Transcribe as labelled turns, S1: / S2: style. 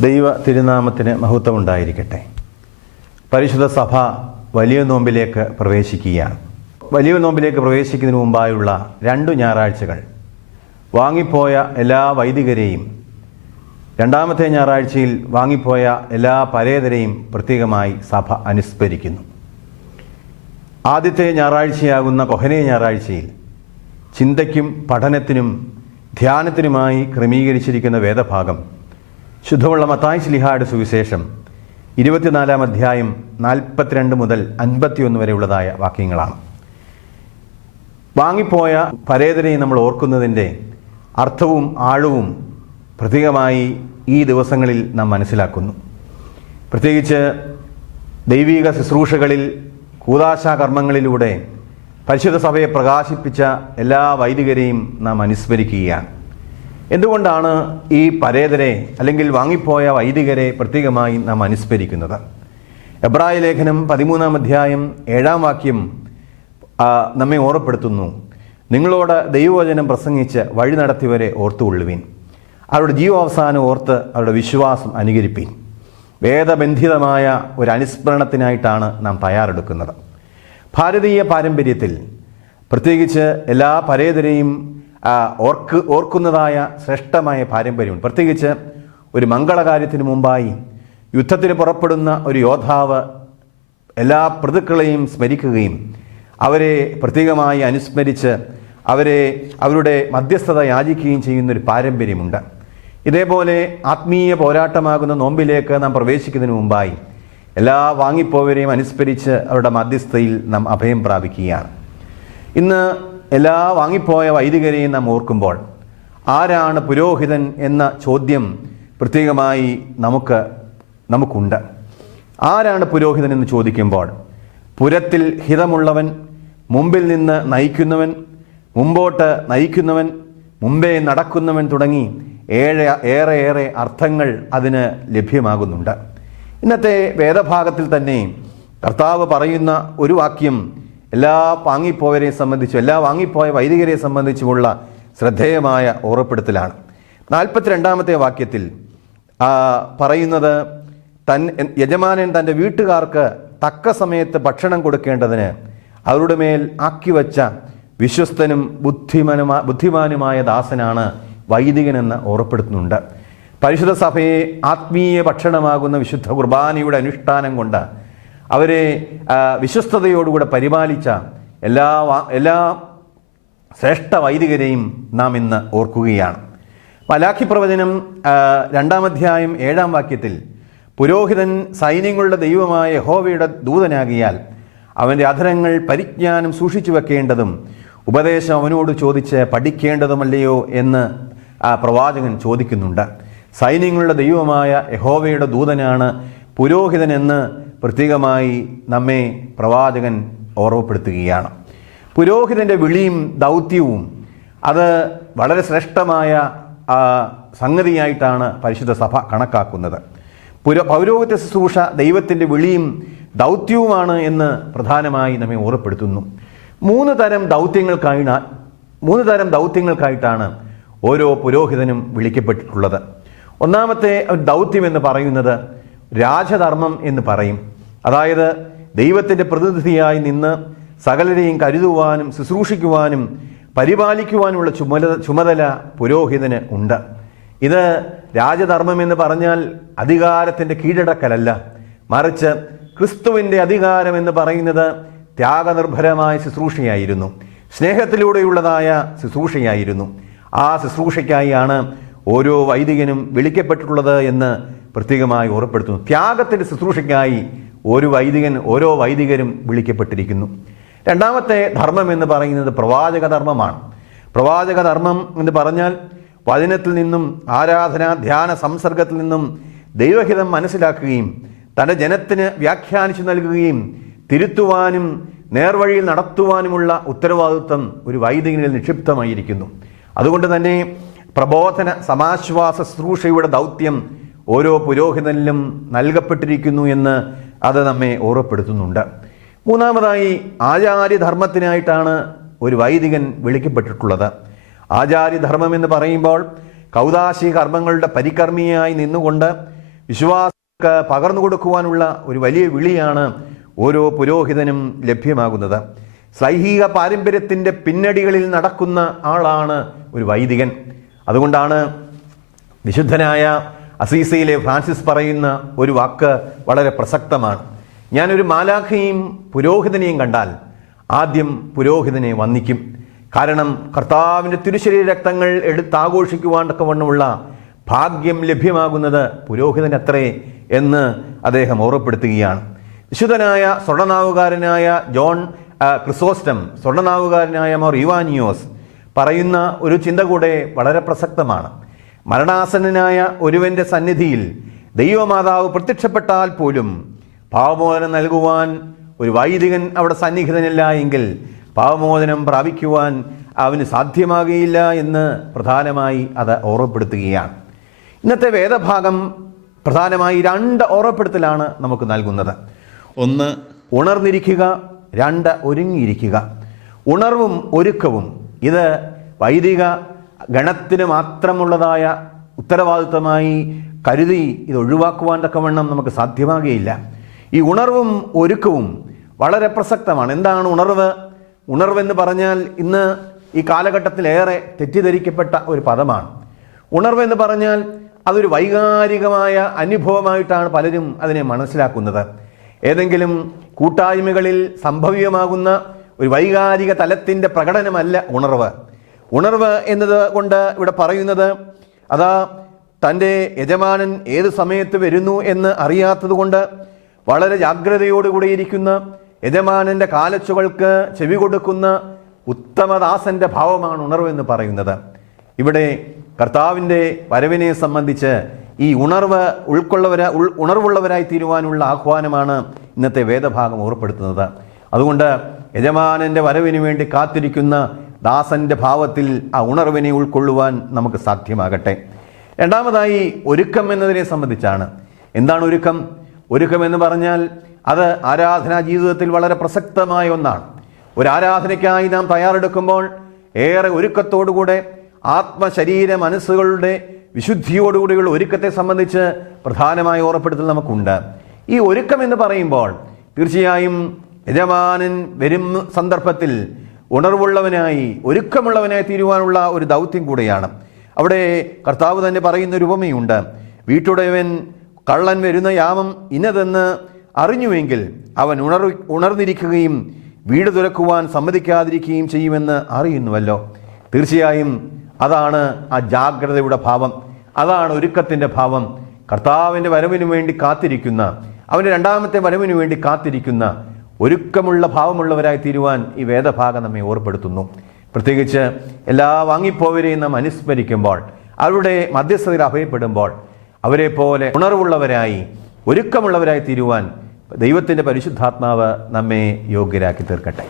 S1: ദൈവ തിരുനാമത്തിന് മഹത്വം ഉണ്ടായിരിക്കട്ടെ പരിശുദ്ധ സഭ വലിയ നോമ്പിലേക്ക് പ്രവേശിക്കുകയാണ്. വലിയ നോമ്പിലേക്ക് പ്രവേശിക്കുന്നതിന് മുമ്പായുള്ള രണ്ടു ഞായറാഴ്ചകൾ. വാങ്ങിപ്പോയ എല്ലാ വൈദികരെയും രണ്ടാമത്തെ ഞായറാഴ്ചയിൽ വാങ്ങിപ്പോയ എല്ലാ പരേതരെയും പ്രത്യേകമായി സഭ അനുസ്മരിക്കുന്നു. ആദ്യത്തെ ഞായറാഴ്ചയാകുന്ന കൊഹനെ ഞായറാഴ്ചയിൽ ചിന്തയ്ക്കും പഠനത്തിനും ധ്യാനത്തിനുമായി ക്രമീകരിച്ചിരിക്കുന്ന വേദഭാഗം ശുദ്ധമുള്ള മത്തായ് ശ്ലിഹായുടെ സുവിശേഷം ഇരുപത്തിനാലാം അധ്യായം നാൽപ്പത്തിരണ്ട് മുതൽ അൻപത്തിയൊന്ന് വരെയുള്ളതായ വാക്യങ്ങളാണ്. വാങ്ങിപ്പോയ പരേതരെ നമ്മൾ ഓർക്കുന്നതിന്റെ അർത്ഥവും ആഴവും പ്രത്യേകമായി ഈ ദിവസങ്ങളിൽ നാം മനസ്സിലാക്കുന്നു. പ്രത്യേകിച്ച് ദൈവിക ശുശ്രൂഷകളിൽ കൂതാശാ കർമ്മങ്ങളിലൂടെ പരിശുദ്ധ സഭയെ പ്രകാശിപ്പിച്ച എല്ലാ വൈദികരെയും നാം അനുസ്മരിക്കുകയാണ്. എന്തുകൊണ്ടാണ് ഈ പരേതരെ അല്ലെങ്കിൽ വാങ്ങിപ്പോയ വൈദികരെ പ്രത്യേകമായി നാം അനുസ്മരിക്കുന്നത്? എബ്രായ ലേഖനം പതിമൂന്നാം അധ്യായം ഏഴാം വാക്യം നമ്മെ ഓർമ്മപ്പെടുത്തുന്നു. നിങ്ങളോട് ദൈവവചനം പ്രസംഗിച്ച് വഴി നടത്തിയവരെ ഓർത്തുകൊള്ളുവിൻ. അവരുടെ ജീവാവസാനം ഓർത്ത് അവരുടെ വിശ്വാസം അനുകരിപ്പീൻ. വേദബന്ധിതമായ ഒരു അനുസ്മരണത്തിനായിട്ടാണ് നാം തയ്യാറെടുക്കുന്നത്. ഭാരതീയ പാരമ്പര്യത്തിൽ പ്രത്യേകിച്ച് എല്ലാ പരേതരെയും ഓർക്ക് ഓർക്കുന്നതായ ശ്രേഷ്ഠമായ പാരമ്പര്യമുണ്ട്. പ്രത്യേകിച്ച് ഒരു മംഗളകാര്യത്തിന് മുമ്പായി യുദ്ധത്തിന് പുറപ്പെടുന്ന ഒരു യോദ്ധാവ് എല്ലാ പ്രതിക്കളെയും സ്മരിക്കുകയും അവരെ പ്രത്യേകമായി അനുസ്മരിച്ച് അവരെ അവരുടെ മധ്യസ്ഥത യാചിക്കുകയും ചെയ്യുന്നൊരു പാരമ്പര്യമുണ്ട്. ഇതേപോലെ ആത്മീയ പോരാട്ടമാകുന്ന നോമ്പിലേക്ക് നാം പ്രവേശിക്കുന്നതിന് മുമ്പായി എല്ലാ വാങ്ങിപ്പോവരെയും അനുസ്മരിച്ച് അവരുടെ മധ്യസ്ഥയിൽ നാം അഭയം പ്രാപിക്കുകയാണ്. ഇന്ന് എല്ലാ വാങ്ങിപ്പോയ വൈദികരെയും നാം ഓർക്കുമ്പോൾ ആരാണ് പുരോഹിതൻ എന്ന ചോദ്യം പ്രത്യേകമായി നമുക്ക് നമുക്കുണ്ട്. ആരാണ് പുരോഹിതൻ എന്ന് ചോദിക്കുമ്പോൾ പുരത്തിൽ ഹിതമുള്ളവൻ മുമ്പിൽ നിന്ന് നയിക്കുന്നവൻ മുമ്പോട്ട് നയിക്കുന്നവൻ മുമ്പേ നടക്കുന്നവൻ തുടങ്ങി ഏറെ ഏറെ ഏറെ അർത്ഥങ്ങൾ അതിന് ലഭ്യമാകുന്നുണ്ട്. ഇന്നത്തെ വേദഭാഗത്തിൽ തന്നെ കർത്താവ് പറയുന്ന ഒരു വാക്യം എല്ലാ വാങ്ങിപ്പോയവരെയും സംബന്ധിച്ചും എല്ലാ വാങ്ങിപ്പോയ വൈദികരെ സംബന്ധിച്ചുമുള്ള ശ്രദ്ധേയമായ ഓർമ്മപ്പെടുത്തലാണ്. നാൽപ്പത്തിരണ്ടാമത്തെ വാക്യത്തിൽ പറയുന്നത് തൻ യജമാനൻ തന്റെ വീട്ടുകാർക്ക് തക്ക സമയത്ത് ഭക്ഷണം കൊടുക്കേണ്ടതിന് അവരുടെ മേൽ ആക്കിവച്ച വിശ്വസ്തനും ബുദ്ധിമാനുമാ ബുദ്ധിമാനുമായ ദാസനാണ് വൈദികനെന്ന് ഓർപ്പെടുത്തുന്നുണ്ട് പരിശുദ്ധ സഭയെ ആത്മീയ ഭക്ഷണമാകുന്ന വിശുദ്ധ കുർബാനയുടെ അനുഷ്ഠാനം കൊണ്ട് അവരെ വിശ്വസ്തയോടുകൂടെ പരിപാലിച്ച എല്ലാ എല്ലാ ശ്രേഷ്ഠ വൈദികരെയും നാം ഇന്ന് ഓർക്കുകയാണ്. മലാഖി പ്രവചനം ആ, രണ്ടാം അധ്യായം ഏഴാം വാക്യത്തിൽ പുരോഹിതൻ സൈന്യങ്ങളുടെ ദൈവമായ ഹോവയുടെ ദൂതനാകിയാൽ അവന്റെ അധരങ്ങൾ പരിജ്ഞാനം സൂക്ഷിച്ചു വെക്കേണ്ടതും ഉപദേശം അവനോട് ചോദിച്ച് പഠിക്കേണ്ടതുമല്ലയോ എന്ന് ആ പ്രവാചകൻ ചോദിക്കുന്നുണ്ട്. സൈന്യങ്ങളുടെ ദൈവമായ യഹോവയുടെ ദൂതനാണ് പുരോഹിതനെന്ന് പ്രത്യേകമായി നമ്മെ പ്രവാചകൻ ഓർമ്മപ്പെടുത്തുകയാണ്. പുരോഹിതന്റെ വിളിയും ദൗത്യവും അത് വളരെ ശ്രേഷ്ഠമായ സംഗതിയായിട്ടാണ് പരിശുദ്ധ സഭ കണക്കാക്കുന്നത്. പുര പൗരോഹിത്യ ശുശ്രൂഷ ദൈവത്തിന്റെ വിളിയും ദൗത്യവുമാണ് എന്ന് പ്രധാനമായി നമ്മെ ഓർമ്മപ്പെടുത്തുന്നു. മൂന്ന് തരം ദൗത്യങ്ങൾക്കായി മൂന്ന് തരം ദൗത്യങ്ങൾക്കായിട്ടാണ് ഓരോ പുരോഹിതനും വിളിക്കപ്പെട്ടിട്ടുള്ളത്. ഒന്നാമത്തെ ദൗത്യം എന്ന് പറയുന്നത് രാജധർമ്മം എന്ന് പറയും. അതായത് ദൈവത്തിന്റെ പ്രതിനിധിയായി നിന്ന് സകലരെയും കരുതുവാനും ശുശ്രൂഷിക്കുവാനും പരിപാലിക്കുവാനുള്ള ചുമതല ചുമതല പുരോഹിതന് ഉണ്ട്. ഇത് രാജധർമ്മം എന്ന് പറഞ്ഞാൽ അധികാരത്തിന്റെ കീഴടക്കലല്ല. മറിച്ച് ക്രിസ്തുവിന്റെ അധികാരം എന്ന് പറയുന്നത് ത്യാഗനിർഭരമായ ശുശ്രൂഷയായിരുന്നു. സ്നേഹത്തിലൂടെയുള്ളതായ ശുശ്രൂഷയായിരുന്നു. ആ ശുശ്രൂഷയ്ക്കായാണ് ഓരോ വൈദികനും വിളിക്കപ്പെട്ടിട്ടുള്ളത് എന്ന് പ്രത്യേകമായി ഓർമ്മപ്പെടുത്തുന്നു ത്യാഗത്തിന്റെ ശുശ്രൂഷയ്ക്കായി ഒരു വൈദികൻ ഓരോ വൈദികരും വിളിക്കപ്പെട്ടിരിക്കുന്നു. രണ്ടാമത്തെ ധർമ്മം എന്ന് പറയുന്നത് പ്രവാചക ധർമ്മമാണ് പ്രവാചക ധർമ്മം എന്ന് പറഞ്ഞാൽ വചനത്തിൽ നിന്നും ആരാധന ധ്യാന സംസർഗത്തിൽ നിന്നും ദൈവഹിതം മനസ്സിലാക്കുകയും തന്റെ ജനത്തിന് വ്യാഖ്യാനിച്ചു നൽകുകയും തിരുത്തുവാനും നേർവഴിയിൽ നടത്തുവാനുമുള്ള ഉത്തരവാദിത്വം ഒരു വൈദികനിൽ നിക്ഷിപ്തമായിരിക്കുന്നു. അതുകൊണ്ട് തന്നെ പ്രബോധന സമാശ്വാസ ശുശ്രൂഷയുടെ ദൗത്യം ഓരോ പുരോഹിതനിലും നൽകപ്പെട്ടിരിക്കുന്നു എന്ന് അത് നമ്മെ ഓർമ്മപ്പെടുത്തുന്നുണ്ട്. മൂന്നാമതായി ആചാര്യധർമ്മത്തിനായിട്ടാണ് ഒരു വൈദികൻ വിളിക്കപ്പെട്ടിട്ടുള്ളത്. ആചാര്യധർമ്മം എന്ന് പറയുമ്പോൾ കൗതാശി കർമ്മങ്ങളുടെ പരികർമ്മിയായി നിന്നുകൊണ്ട് വിശ്വാസക്ക് പകർന്നു കൊടുക്കുവാനുള്ള ഒരു വലിയ വിളിയാണ് ഓരോ പുരോഹിതനും ലഭ്യമാകുന്നത്. സൈഹിക പാരമ്പര്യത്തിന്റെ പിന്നടികളിൽ നടക്കുന്ന ആളാണ് ഒരു വൈദികൻ. അതുകൊണ്ടാണ് വിശുദ്ധനായ അസീസയിലെ ഫ്രാൻസിസ് പറയുന്ന ഒരു വാക്ക് വളരെ പ്രസക്തമാണ്. ഞാനൊരു മാലാഖയും പുരോഹിതനെയും കണ്ടാൽ ആദ്യം പുരോഹിതനെ വന്ദിക്കും. കാരണം കർത്താവിന്റെ തിരുശരീര രക്തങ്ങൾ എടുത്താഘോഷിക്കുവാൻ തക്കവണ്ണമുള്ള ഭാഗ്യം ലഭ്യമാകുന്നത് പുരോഹിതനത്രേ എന്ന് അദ്ദേഹം ഓർമ്മപ്പെടുത്തുകയാണ്. വിശുദ്ധനായ സ്വർണനാവുകാരനായ ജോൺ ക്രിസോസ്റ്റം സ്വർണനാവുകാരനായ മോർ ഇവാനിയോസ് പറയുന്ന ഒരു ചിന്ത കൂടെ വളരെ പ്രസക്തമാണ്. മരണാസന്നനായ ഒരുവന്റെ സന്നിധിയിൽ ദൈവമാതാവ് പ്രത്യക്ഷപ്പെട്ടാൽ പോലും പാവമോചനം നൽകുവാൻ ഒരു വൈദികൻ അവിടെ സന്നിഹിതനില്ല എങ്കിൽ പാവമോചനം പ്രാപിക്കുവാൻ അവന് സാധ്യമാകുകയില്ല എന്ന് പ്രധാനമായി അത് ഓർമ്മപ്പെടുത്തുകയാണ്. ഇന്നത്തെ വേദഭാഗം പ്രധാനമായി രണ്ട് ഓർമ്മപ്പെടുത്തലാണ് നമുക്ക് നൽകുന്നത്. ഒന്ന് ഉണർന്നിരിക്കുക. രണ്ട് ഒരുങ്ങിയിരിക്കുക. ഉണർവും ഒരുക്കവും. ഇത് വൈദിക ഗണത്തിന് മാത്രമുള്ളതായ ഉത്തരവാദിത്തമായി കരുതി ഇത് ഒഴിവാക്കുവാൻ തക്കവണ്ണം നമുക്ക് സാധ്യമാകുകയില്ല. ഈ ഉണർവും ഒരുക്കവും വളരെ പ്രസക്തമാണ്. എന്താണ് ഉണർവ്? ഉണർവെന്ന് പറഞ്ഞാൽ ഇന്ന് ഈ കാലഘട്ടത്തിലേറെ തെറ്റിദ്ധരിക്കപ്പെട്ട ഒരു പദമാണ്. ഉണർവെന്ന് പറഞ്ഞാൽ അതൊരു വൈകാരികമായ അനുഭവമായിട്ടാണ് പലരും അതിനെ മനസ്സിലാക്കുന്നത്. ഏതെങ്കിലും കൂട്ടായ്മകളിൽ സംഭവ്യമാകുന്ന ഒരു വൈകാരിക തലത്തിന്റെ പ്രകടനമല്ല ഉണർവ്. ഉണർവ് എന്നത് കൊണ്ട് ഇവിടെ പറയുന്നത് അതാ തന്റെ യജമാനൻ ഏത് സമയത്ത് വരുന്നു എന്ന് അറിയാത്തതുകൊണ്ട് വളരെ ജാഗ്രതയോടുകൂടി ഇരിക്കുന്ന യജമാനന്റെ കാലച്ചുകൾക്ക് ചെവി കൊടുക്കുന്ന ഉത്തമദാസന്റെ ഭാവമാണ് ഉണർവ് എന്ന് പറയുന്നത്. ഇവിടെ കർത്താവിന്റെ വരവിനെ സംബന്ധിച്ച് ഈ ഉണർവ് ഉൾക്കൊള്ളവര ഉൾ ഉണർവുള്ളവരായി തീരുവാനുള്ള ആഹ്വാനമാണ് ഇന്നത്തെ വേദഭാഗം ഓർപ്പെടുത്തുന്നത്. അതുകൊണ്ട് യജമാനന്റെ വരവിന് വേണ്ടി കാത്തിരിക്കുന്ന ദാസന്റെ ഭാവത്തിൽ ആ ഉണർവിനെ ഉൾക്കൊള്ളുവാൻ നമുക്ക് സാധ്യമാകട്ടെ. രണ്ടാമതായി ഒരുക്കം എന്നതിനെ സംബന്ധിച്ചാണ്. എന്താണ് ഒരുക്കം? ഒരുക്കം എന്ന് പറഞ്ഞാൽ അത് ആരാധനാ ജീവിതത്തിൽ വളരെ പ്രസക്തമായ ഒന്നാണ്. ഒരു ആരാധനയ്ക്കായി നാം തയ്യാറെടുക്കുമ്പോൾ ഏറെ ഒരുക്കത്തോടുകൂടെ ആത്മശരീര മനസ്സുകളുടെ വിശുദ്ധിയോടുകൂടിയുള്ള ഒരുക്കത്തെ സംബന്ധിച്ച് പ്രധാനമായ ഓർപ്പെടുത്തൽ നമുക്കുണ്ട്. ഈ ഒരുക്കം എന്ന് പറയുമ്പോൾ തീർച്ചയായും യജമാനൻ വരും സന്ദർഭത്തിൽ ഉണർവുള്ളവനായി ഒരുക്കമുള്ളവനായി തീരുവാനുള്ള ഒരു ദൗത്യം കൂടെയാണ്. അവിടെ കർത്താവ് തന്നെ പറയുന്ന ഒരു ഉപമയുണ്ട്. വീട്ടുടയവൻ കള്ളൻ വരുന്ന യാമം ഇന്നതെന്ന് അറിഞ്ഞുവെങ്കിൽ അവൻ ഉണർ ഉണർന്നിരിക്കുകയും വീട് തുറക്കുവാൻ സമ്മതിക്കാതിരിക്കുകയും ചെയ്യുമെന്ന് അറിയുന്നുവല്ലോ. തീർച്ചയായും അതാണ് ആ ജാഗ്രതയുടെ ഭാവം. അതാണ് ഒരുക്കത്തിന്റെ ഭാവം. കർത്താവിന്റെ വരവിനു വേണ്ടി കാത്തിരിക്കുന്ന അവന്റെ രണ്ടാമത്തെ വരവിനു വേണ്ടി കാത്തിരിക്കുന്ന ഒരുക്കമുള്ള ഭാവമുള്ളവരായി തീരുവാൻ ഈ വേദഭാഗം നമ്മെ ഓർപ്പെടുത്തുന്നു പ്രത്യേകിച്ച് എല്ലാ വാങ്ങിപ്പോവരെയും നാം അനുസ്മരിക്കുമ്പോൾ അവരുടെ മധ്യസ്ഥതയിൽ അഭയപ്പെടുമ്പോൾ അവരെ പോലെ ഉണർവുള്ളവരായി ഒരുക്കമുള്ളവരായി തീരുവാൻ ദൈവത്തിന്റെ പരിശുദ്ധാത്മാവ് നമ്മെ യോഗ്യരാക്കി തീർക്കട്ടെ.